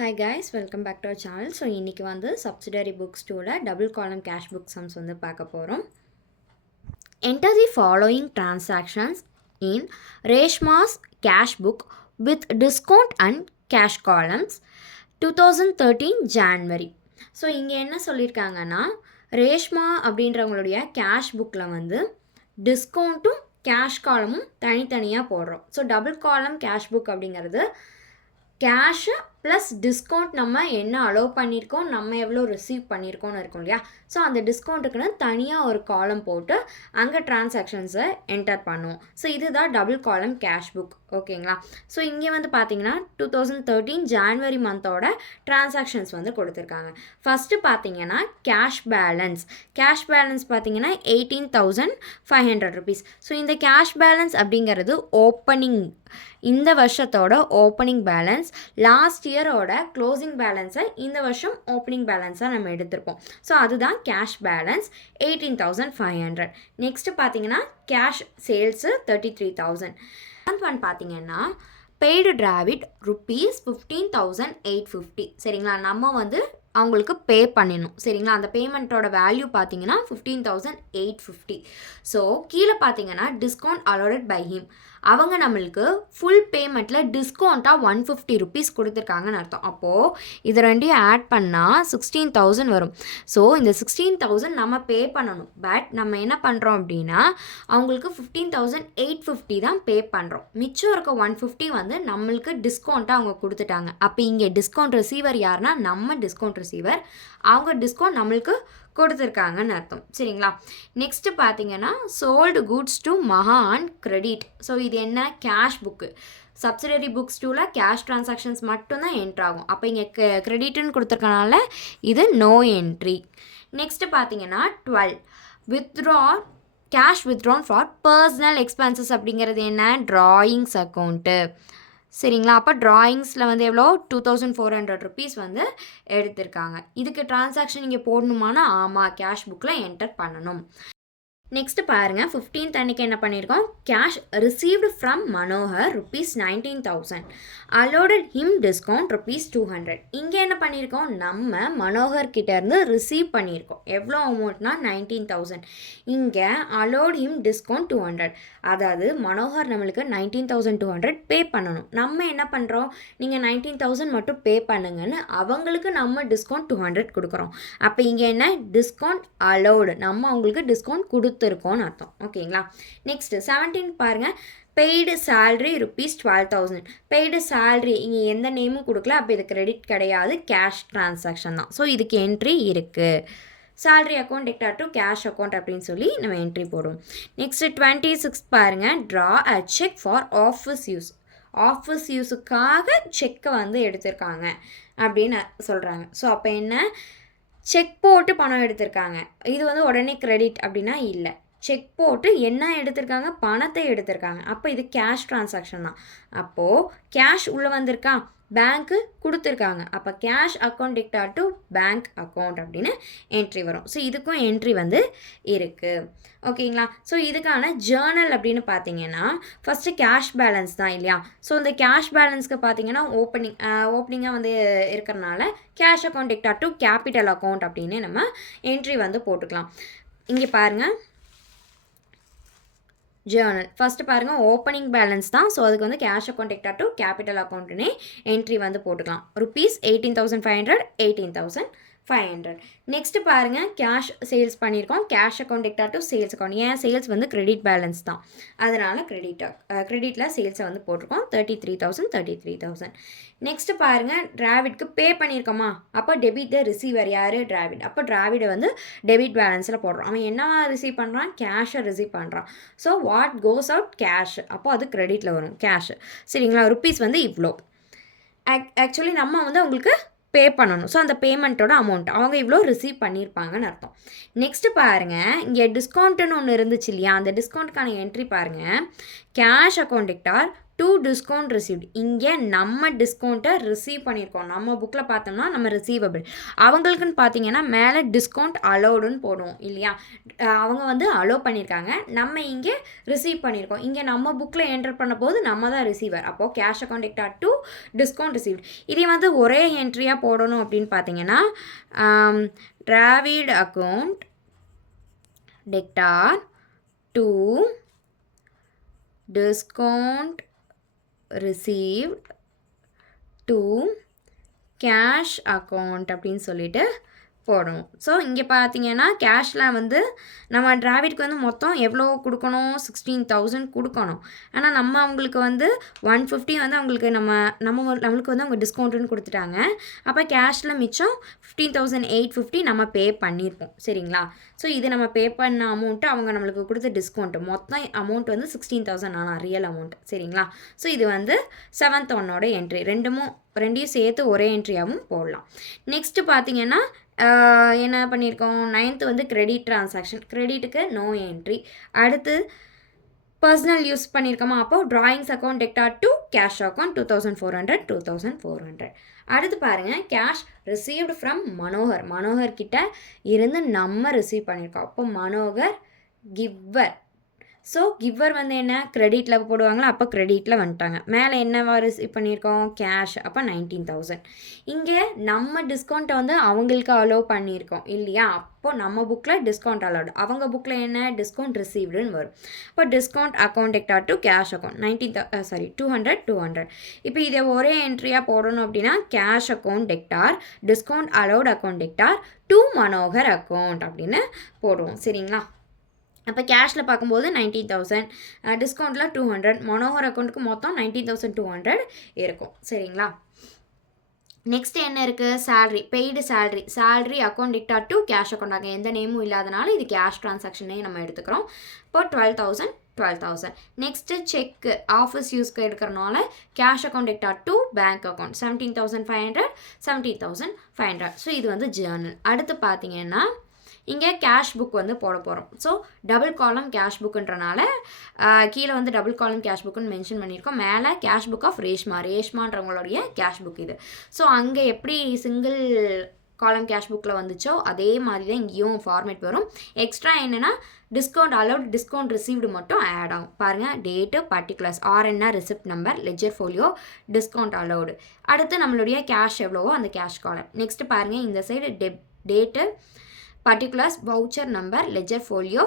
Hi guys, welcome back to our channel. So இன்றைக்கி வந்து subsidiary books 2ல double column cash book sums வந்து பார்க்க போகிறோம். Enter the following transactions in Reshma's cash book with discount and cash columns 2013 January. So இங்கே என்ன சொல்லியிருக்காங்கன்னா Reshma அப்படின்றவங்களுடைய cash புக்கில் வந்து டிஸ்கவுண்ட்டும் கேஷ் காலமும் தனித்தனியாக போடுறோம். So double column cash book அப்படிங்கிறது கேஷு ப்ளஸ் டிஸ்கவுண்ட் நம்ம என்ன அலோவ் பண்ணியிருக்கோம், நம்ம எவ்வளோ ரிசீவ் பண்ணியிருக்கோன்னு இருக்கும் இல்லையா. ஸோ அந்த டிஸ்கவுண்ட்டுக்குன்னு தனியாக ஒரு காலம் போட்டு அங்கே ட்ரான்சாக்ஷன்ஸை என்டர் பண்ணுவோம். ஸோ இதுதான் டபுள் காலம் கேஷ் புக். ஓகேங்களா. ஸோ இங்கே வந்து பார்த்தீங்கன்னா 2013 ஜான்வரி மந்தோட ட்ரான்சாக்ஷன்ஸ் வந்து கொடுத்துருக்காங்க. ஃபஸ்ட்டு பார்த்தீங்கன்னா கேஷ் பேலன்ஸ் பார்த்தீங்கன்னா 18,500 rupees. ஸோ இந்த கேஷ் பேலன்ஸ் அப்படிங்கிறது ஓப்பனிங், இந்த வருஷத்தோட ஓப்பனிங் பேலன்ஸ், லாஸ்ட் இயரோட க்ளோசிங் பேலன்ஸை இந்த வருஷம் ஓப்பனிங் பேலன்ஸாக நம்ம எடுத்திருப்போம். ஸோ அதுதான் கேஷ் பேலன்ஸ் 18,500. நெக்ஸ்ட்டு பார்த்தீங்கன்னா கேஷ் சேல்ஸு 33,000. ஒன் பார்த்தீங்கன்னா பெய்டு டிராவிட் ருப்பீஸ் 15,850. சரிங்களா, நம்ம வந்து அவங்களுக்கு பே பண்ணிடணும். சரிங்களா, அந்த பேமெண்ட்டோட வேல்யூ பார்த்தீங்கன்னா 15,850. ஸோ கீழே பார்த்தீங்கன்னா டிஸ்கவுண்ட் அலோடட் பை ஹிம், அவங்க நம்மளுக்கு ஃபுல் பேமெண்ட்டில் டிஸ்கவுண்ட்டாக 150 rupees கொடுத்துருக்காங்கன்னு அர்த்தம். அப்போது இது ரெண்டையும் ஆட் பண்ணால் 16,000 வரும். ஸோ இந்த 16,000 நம்ம பே பண்ணணும். பட் நம்ம என்ன பண்ணுறோம் அப்படின்னா அவங்களுக்கு 15,850 தான் பே பண்ணுறோம். மிச்சம் இருக்க 150 வந்து நம்மளுக்கு டிஸ்கவுண்ட்டாக அவங்க கொடுத்துட்டாங்க. அப்போ இங்கே டிஸ்கவுண்ட் ரிசீவர் யாருன்னா நம்ம டிஸ்கவுண்ட் ரிசீவர், அவங்க டிஸ்கவுண்ட் நம்மளுக்கு கொடுத்துருக்காங்கன்னு அர்த்தம். சரிங்களா. நெக்ஸ்ட்டு பார்த்தீங்கன்னா sold goods to Maha and credit. So இது என்ன, கேஷ் புக்கு. சப்சிடரி புக்ஸ் 2ல கேஷ் ட்ரான்சாக்ஷன்ஸ் மட்டும்தான் என்ட்ரு ஆகும். அப்போ இங்கே கிரெடிட்டுன்னு கொடுத்துருக்கனால இது நோ என்ட்ரி. நெக்ஸ்ட்டு பார்த்தீங்கன்னா 12 cash withdrawn for personal expenses அப்படிங்கிறது என்ன, ட்ராயிங்ஸ் அக்கௌண்ட்டு. சரிங்களா. அப்போ ட்ராயிங்ஸில் வந்து எவ்வளோ 2,400 rupees வந்து எடுத்திருக்காங்க. இதுக்கு ட்ரான்சாக்ஷன் இங்கே போடணுமானா ஆமாம், கேஷ் புக்கில் என்டர் பண்ணணும். நெக்ஸ்ட்டு பாருங்கள் 15th அன்றைக்கி என்ன பண்ணியிருக்கோம், cash received from Manohar rupees 19,000, allowed him discount rupees 200. இங்கே என்ன பண்ணியிருக்கோம், நம்ம மனோகர் கிட்டேருந்து ரிசீவ் பண்ணியிருக்கோம். எவ்வளோ அமௌண்ட்னா 19,000. இங்கே அலோட் ஹிம் டிஸ்கவுண்ட் 200. அதாவது மனோகர் நம்மளுக்கு 19,200 பே பண்ணணும். நம்ம என்ன பண்ணுறோம், நீங்கள் 19,000 மட்டும் பே பண்ணுங்கன்னு அவங்களுக்கு நம்ம டிஸ்கவுண்ட் 200 கொடுக்குறோம். அப்போ இங்கே என்ன, டிஸ்கவுண்ட் அலோடு, நம்ம அவங்களுக்கு டிஸ்கவுண்ட் கொடுத்துருக்கோன்னு அர்த்தம். ஓகேங்களா. நெக்ஸ்ட்டு 17 பாருங்கள், paid salary rupees 12,000. Paid salary இங்கே எந்த நேமும் கொடுக்கல, அப்போ இது கிரெடிட் கிடையாது, கேஷ் ட்ரான்சாக்ஷன் தான். ஸோ இதுக்கு என்ட்ரி இருக்குது. Salary account debtor to cash account அப்படின்னு சொல்லி நம்ம என்ட்ரி போடுவோம். நெக்ஸ்ட்டு 26 பாருங்கள், draw a cheque for office use. Office யூஸுக்காக செக்கை வந்து எடுத்திருக்காங்க அப்படின்னு சொல்கிறாங்க. ஸோ அப்போ என்ன, செக் போட்டு பணம் எடுத்திருக்காங்க. இது வந்து உடனே கிரெடிட் அப்படின்னா இல்லை. செக் போட்டு என்ன எடுத்திருக்காங்க, பணத்தை எடுத்திருக்காங்க. அப்போ இது கேஷ் ட்ரான்சாக்ஷன் தான். அப்போது கேஷ் உள்ளே வந்திருக்கா, பேங்க்கு கொடுத்துருக்காங்க. அப்போ cash account debtor to bank account அப்படின்னு என்ட்ரி வரும். ஸோ இதுக்கும் என்ட்ரி வந்து இருக்குது. ஓகேங்களா. ஸோ இதுக்கான ஜேர்னல் அப்படின்னு பார்த்தீங்கன்னா ஃபஸ்ட்டு கேஷ் பேலன்ஸ் தான் இல்லையா. ஸோ இந்த கேஷ் பேலன்ஸ்க்கு பார்த்தீங்கன்னா ஓப்பனிங்காக வந்து இருக்கிறனால cash account debtor to capital account அப்படின்னு நம்ம என்ட்ரி வந்து போட்டுக்கலாம். இங்கே பாருங்கள் ஜேர்னல் ஃபஸ்ட்டு பாருங்கள் ஓப்பனிங் பேலன்ஸ் தான். ஸோ அதுக்கு வந்து cash account debtor to capital அக்கௌண்ட்டுனே என்ட்ரி வந்து போட்டுக்கலாம். ருப்பீஸ் 18,500, 18,500. நெக்ஸ்ட்டு பாருங்கள் கேஷ் சேல்ஸ் பண்ணியிருக்கோம், cash account debtor to sales account. ஏன், சேல்ஸ் வந்து கிரெடிட் பேலன்ஸ் தான், அதனால் கிரெடிட்டில் சேல்ஸை வந்து போட்டிருக்கோம் 33,000. நெக்ஸ்ட்டு பாருங்கள் டிராவிட்க்கு பே பண்ணியிருக்கோமா, அப்போ டெபிட் த ரிசீவர் யார், டிராவிட். அப்போ டிராவிடை வந்து டெபிட் பேலன்ஸில் போடுறோம். அவன் என்ன ரிசீவ் பண்ணுறான், கேஷை ரிசீவ் பண்ணுறான். So what goes out, cash. அப்போ அது கிரெடிட்டில் வரும் கேஷ். சரிங்களா. ருப்பீஸ் வந்து இவ்வளோ. ஆக்சுவலி நம்ம வந்து அவங்களுக்கு பே பண்ணணும். ஸோ அந்த பேமெண்ட்டோட அமௌண்ட் அவங்க இவ்வளோ ரிசீவ் பண்ணியிருப்பாங்கன்னு அர்த்தம். நெக்ஸ்ட்டு பாருங்கள், இங்கே டிஸ்கவுண்ட்டுன்னு ஒன்று இருந்துச்சு இல்லையா, அந்த டிஸ்கவுண்ட்டுக்கான என்ட்ரி பாருங்கள், cash account debtor to discount received. இங்கே நம்ம டிஸ்கவுண்ட்டை ரிசீவ் பண்ணியிருக்கோம். நம்ம புக்கில் பார்த்தோம்னா நம்ம ரிசீவபிள். அவங்களுக்குன்னு பார்த்தீங்கன்னா மேலே டிஸ்கவுண்ட் அலோடுன்னு போடுவோம் இல்லையா. அவங்க வந்து அலோவ் பண்ணியிருக்காங்க, நம்ம இங்கே ரிசீவ் பண்ணியிருக்கோம். இங்கே நம்ம புக்கில் என்டர் பண்ண போது நம்ம தான் ரிசீவர். அப்போது cash account debtor to discount received. இதே வந்து ஒரே என்ட்ரியாக போடணும் அப்படின்னு பார்த்தீங்கன்னா Dravid account debtor to discount received to cash account அப்படின்னு சொல்லிட்டு போடணும். ஸோ இங்கே பார்த்தீங்கன்னா கேஷில் வந்து நம்ம டிராவிட்க்கு வந்து மொத்தம் எவ்வளோ கொடுக்கணும், 16,000 கொடுக்கணும். ஆனால் நம்ம அவங்களுக்கு வந்து 150 வந்து அவங்களுக்கு நம்மளுக்கு வந்து அவங்க டிஸ்கவுண்ட்டுன்னு கொடுத்துட்டாங்க. அப்போ கேஷில் மிச்சம் 15,850 நம்ம பே பண்ணியிருப்போம். சரிங்களா. ஸோ இது நம்ம பே பண்ண அமௌண்ட்டு அவங்க நம்மளுக்கு கொடுத்த டிஸ்கவுண்ட்டு மொத்தம் அமௌண்ட் வந்து 16,000 ஆனால் ரியல் அமௌண்ட். சரிங்களா. ஸோ இது வந்து 7th ஒன்னோட என்ட்ரி. ரெண்டையும் சேர்த்து ஒரே என்ட்ரியாகவும் போடலாம். நெக்ஸ்ட்டு பார்த்தீங்கன்னா என்ன பண்ணியிருக்கோம், 9th வந்து கிரெடிட் ட்ரான்சாக்ஷன். கிரெடிட்டுக்கு நோ என்ட்ரி. அடுத்து பர்சனல் யூஸ் பண்ணியிருக்கோமா, அப்போது drawings account debtor to cash account 2,400. அடுத்து பாருங்கள், கேஷ் ரிசீவ்டு ஃப்ரம் மனோகர் கிட்ட இருந்து நம்ம ரிசீவ் பண்ணியிருக்கோம். அப்போ மனோகர் கிவர். ஸோ கிவர் வந்து என்ன கிரெடிட்டில் போடுவாங்களா, அப்போ கிரெடிட்டில் வந்துட்டாங்க. மேலே என்னவா ரிசீவ் பண்ணியிருக்கோம், கேஷ். அப்போ 19,000. இங்கே நம்ம டிஸ்கவுண்ட்டை வந்து அவங்களுக்கு அலோவ் பண்ணியிருக்கோம் இல்லையா. அப்போது நம்ம புக்கில் டிஸ்கவுண்ட் அலோவ்டு, அவங்க புக்கில் என்ன டிஸ்கவுண்ட் ரிசீவ்டுன்னு வரும். இப்போ discount account debtor to cash account 200. இப்போ இதை ஒரே என்ட்ரியாக போடணும் அப்படின்னா cash account Tector discount allowed account debtor to Manohar account அப்படின்னு போடுவோம். சரிங்களா. அப்போ கேஷில் பார்க்கும்போது 19,000, டிஸ்கவுண்ட்டில் 200, மனோகர் அக்கௌண்ட்டுக்கு மொத்தம் 19,200 இருக்கும். சரிங்களா. நெக்ஸ்ட் என்ன இருக்குது, salary, paid salary account debtor to cash account. அங்கே எந்த நேமும் இல்லாதனால இது கேஷ் ட்ரான்சாக்ஷனே நம்ம எடுத்துக்கிறோம். இப்போ 12,000. நெக்ஸ்ட்டு செக்கு ஆஃபீஸ் யூஸ்க்கு எடுக்கிறனால cash account debtor to bank account 17,500. So இது வந்து ஜேர்னல். அடுத்து பார்த்தீங்கன்னா இங்கே கேஷ் புக் வந்து போட போகிறோம். ஸோ டபுள் காலம் கேஷ் புக்குன்றனால கீழே வந்து டபுள் காலம் கேஷ் புக்குன்னு மென்ஷன் பண்ணியிருக்கோம். மேலே கேஷ் புக் ஆஃப் ரேஷ்மான்றவங்களுடைய கேஷ் புக் இது. ஸோ அங்கே எப்படி சிங்கிள் காலம் கேஷ் புக்கில் வந்துச்சோ அதே மாதிரி தான் இங்கேயும் ஃபார்மேட் வரும். எக்ஸ்ட்ரா என்னென்னா டிஸ்கவுண்ட் அலவுட் டிஸ்கவுண்ட் ரிசீவ்டு மட்டும் ஆட் ஆகும். பாருங்கள், date particulars, RNR receipt number ledger folio discount allowed. அடுத்து நம்மளுடைய கேஷ் எவ்வளவோ அந்த கேஷ் காலம். நெக்ஸ்ட்டு பாருங்கள், இந்த side date particulars voucher number ledger folio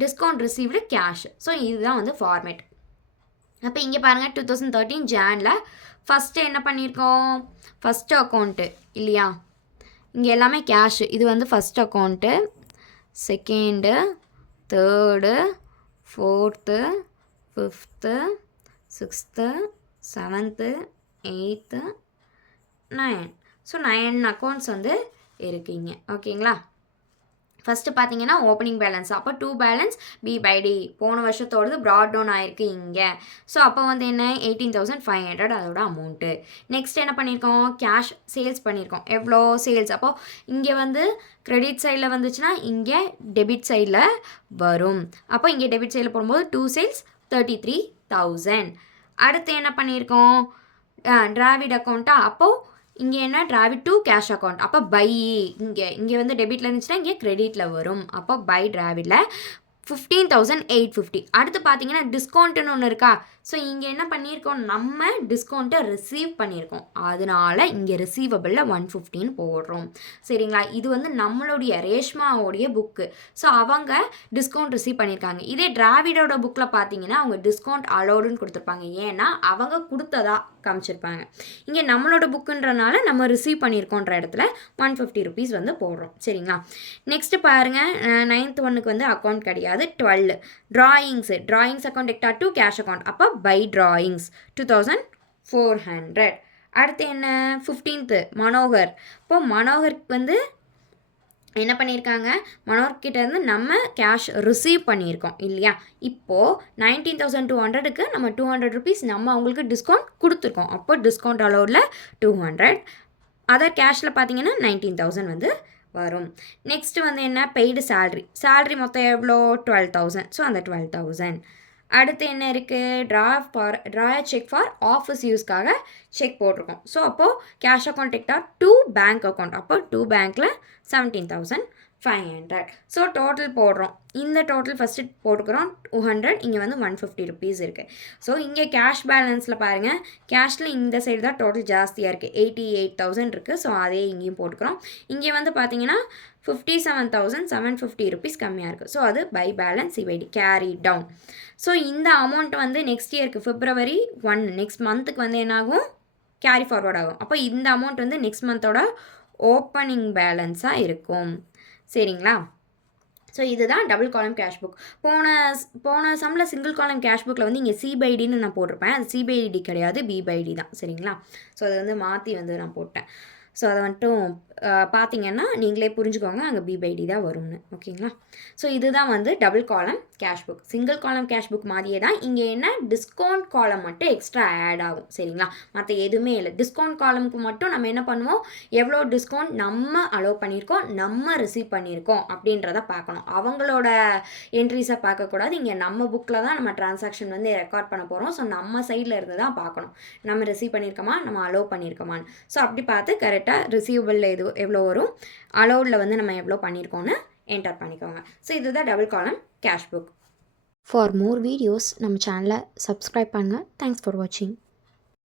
discount received cash. So இதுதான் வந்து ஃபார்மேட். அப்போ இங்கே பாருங்கள் 2013 ஜானில் ஃபஸ்ட்டு என்ன பண்ணியிருக்கோம், ஃபஸ்ட்டு அக்கௌண்ட்டு இல்லையா. இங்கே எல்லாமே கேஷ். இது வந்து first account, second, third, 4th, 5th, 6th, 7th, 8th, 9. So 9 accounts வந்து இருக்குங்க. ஓகேங்களா. ஃபஸ்ட்டு பார்த்தீங்கன்னா ஓப்பனிங் பேலன்ஸ். அப்போ 2 பேலன்ஸ் B/D போன வருஷத்தோடது ப்ராட் டவுன் ஆயிருக்கு இங்கே. ஸோ அப்போ வந்து என்ன 18,500 அதோட அமௌண்ட்டு. நெக்ஸ்ட் என்ன பண்ணியிருக்கோம், கேஷ் சேல்ஸ் பண்ணியிருக்கோம். எவ்வளோ சேல்ஸ், அப்போது இங்கே வந்து கிரெடிட் சைடில் வந்துச்சுன்னா இங்கே டெபிட் சைடில் வரும். அப்போ இங்கே டெபிட் சைடில் போடும்போது 2 சேல்ஸ் 33,000. அடுத்து என்ன பண்ணியிருக்கோம், டிராவிட் அக்கௌண்ட்டா. அப்போது இங்கே என்ன டிராவிட் டு கேஷ் அக்கௌண்ட். அப்போ பை இங்கே வந்து டெபிட்டில் இருந்துச்சுன்னா இங்கே கிரெடிட்டில் வரும். அப்போ பை டிராவிட்டில் 15,850. அடுத்து பார்த்தீங்கன்னா டிஸ்கவுண்ட்டுன்னு ஒன்று இருக்கா. ஸோ இங்கே என்ன பண்ணியிருக்கோம், நம்ம டிஸ்கவுண்ட்டை ரிசீவ் பண்ணியிருக்கோம். அதனால் இங்கே ரிசீவபிளில் 150 போடுறோம். சரிங்களா. இது வந்து நம்மளுடைய ரேஷ்மாவோடைய புக்கு. ஸோ அவங்க டிஸ்கவுண்ட் ரிசீவ் பண்ணியிருக்காங்க. இதே டிராவிடோட புக்கில் பார்த்தீங்கன்னா அவங்க டிஸ்கவுண்ட் அலோடுன்னு கொடுத்துருப்பாங்க. ஏன்னா அவங்க கொடுத்ததா காமிச்சிருப்பாங்க. இங்கே நம்மளோட புக்குன்றனால நம்ம ரிசீவ் பண்ணியிருக்கோன்ற இடத்துல 150 rupees வந்து போடுறோம். சரிங்களா. நெக்ஸ்ட்டு பாருங்கள், 9th ஒன்னுக்கு வந்து அக்கௌண்ட் கிடையாது. 12 drawings account debtor to cash account. அப்போ பை ட்ராயிங்ஸ் 2,400. அடுத்து என்ன 15th மனோகர். இப்போ மனோகர் வந்து என்ன பண்ணியிருக்காங்க, மனோகர்கிட்ட இருந்து நம்ம கேஷ் ரிசீவ் பண்ணியிருக்கோம் இல்லையா. இப்போது 19,200க்கு நம்ம 200 rupees நம்ம அவங்களுக்கு டிஸ்கவுண்ட் கொடுத்துருக்கோம். அப்போ டிஸ்கவுண்ட் அலோடில் 200. அதர் கேஷில் பார்த்தீங்கன்னா 19,000 வந்து வரும். நெக்ஸ்ட்டு வந்து என்ன பெய்டு சேலரி மொத்தம் எவ்வளோ 12,000. ஸோ அந்த 12,000. அடுத்து என்ன இருக்குது, ட்ரா செக் ஃபார் ஆஃபீஸ் யூஸ்க்காக செக் போட்டிருக்கோம். ஸோ அப்போது cash account debtor to bank account, அப்போ டு பேங்க்கில் 17,500. ஸோ டோட்டல் போடுறோம். இந்த டோட்டல் ஃபஸ்ட்டு போட்டுக்கிறோம் 200, இங்கே வந்து 150 ருபீஸ் இருக்குது. ஸோ இங்கே கேஷ் பேலன்ஸில் பாருங்கள், கேஷில் இந்த சைடு தான் டோட்டல் ஜாஸ்தியாக இருக்குது, 88,000 இருக்குது. ஸோ அதே இங்கேயும் போட்டுக்கிறோம். இங்கே வந்து பார்த்தீங்கன்னா 57,750 ருபீஸ் கம்மியாக இருக்குது. ஸோ அது by balance c d carry down. So இந்த அமௌண்ட் வந்து நெக்ஸ்ட் இயருக்கு February 1 நெக்ஸ்ட் மந்த்துக்கு வந்து என்னாகும், கேரி ஃபார்வர்ட் ஆகும். அப்போ இந்த அமௌண்ட் வந்து நெக்ஸ்ட் மந்தோட ஓப்பனிங் பேலன்ஸாக இருக்கும். சரிங்களா? ஸோ இதுதான் டபுள் காலம் கேஷ் புக். போன சம்மில் சிங்கிள் காலம் கேஷ் புக்கில் வந்து இங்கே சிபைடின்னு நான் போட்டிருப்பேன். அது சிபைடி கிடையாது, பிபைடி தான். சரிங்களா? ஸோ அதை வந்து மாற்றி வந்து நான் போட்டேன். ஸோ அதை வந்துட்டும் பார்த்தீங்கன்னா நீங்களே புரிஞ்சுக்கோங்க, அங்கே பிபைடி தான் வரும்னு. ஓகேங்களா? ஸோ இதுதான் வந்து double column cash book. Single காலம் கேஷ் புக் மாதிரியே தான். இங்கே என்ன டிஸ்கவுண்ட் காலம் மட்டும் எக்ஸ்ட்ரா ஆட் ஆகும். சரிங்களா? மற்ற எதுவுமே இல்லை. டிஸ்கவுண்ட் காலமுக்கு மட்டும் நம்ம என்ன பண்ணுவோம், எவ்வளோ டிஸ்கவுண்ட் நம்ம அலோவ் பண்ணியிருக்கோம், நம்ம ரிசீவ் பண்ணியிருக்கோம் அப்படின்றத பார்க்கணும். அவங்களோட என்ட்ரிஸை பார்க்கக்கூடாது. இங்கே நம்ம புக்கில் தான் நம்ம டிரான்சாக்ஷன் வந்து ரெக்கார்ட் பண்ண போகிறோம். ஸோ நம்ம சைடில் இருந்து தான் பார்க்கணும், நம்ம ரிசீவ் பண்ணியிருக்கோமா, நம்ம அலோவ் பண்ணியிருக்கோமான்னு. ஸோ அப்படி பார்த்து கரெக்டாக ரிசீவபிளில் எவ்வளோ வரும், அலோவ்டில் வந்து நம்ம எவ்வளோ பண்ணியிருக்கோன்னு என்டர் பண்ணிக்கோங்க. ஸோ இதுதான் double column cash book. For more videos நம்ம சேனலை சப்ஸ்கிரைப் பண்ணுங்கள். தேங்க்ஸ் ஃபார் வாட்சிங்.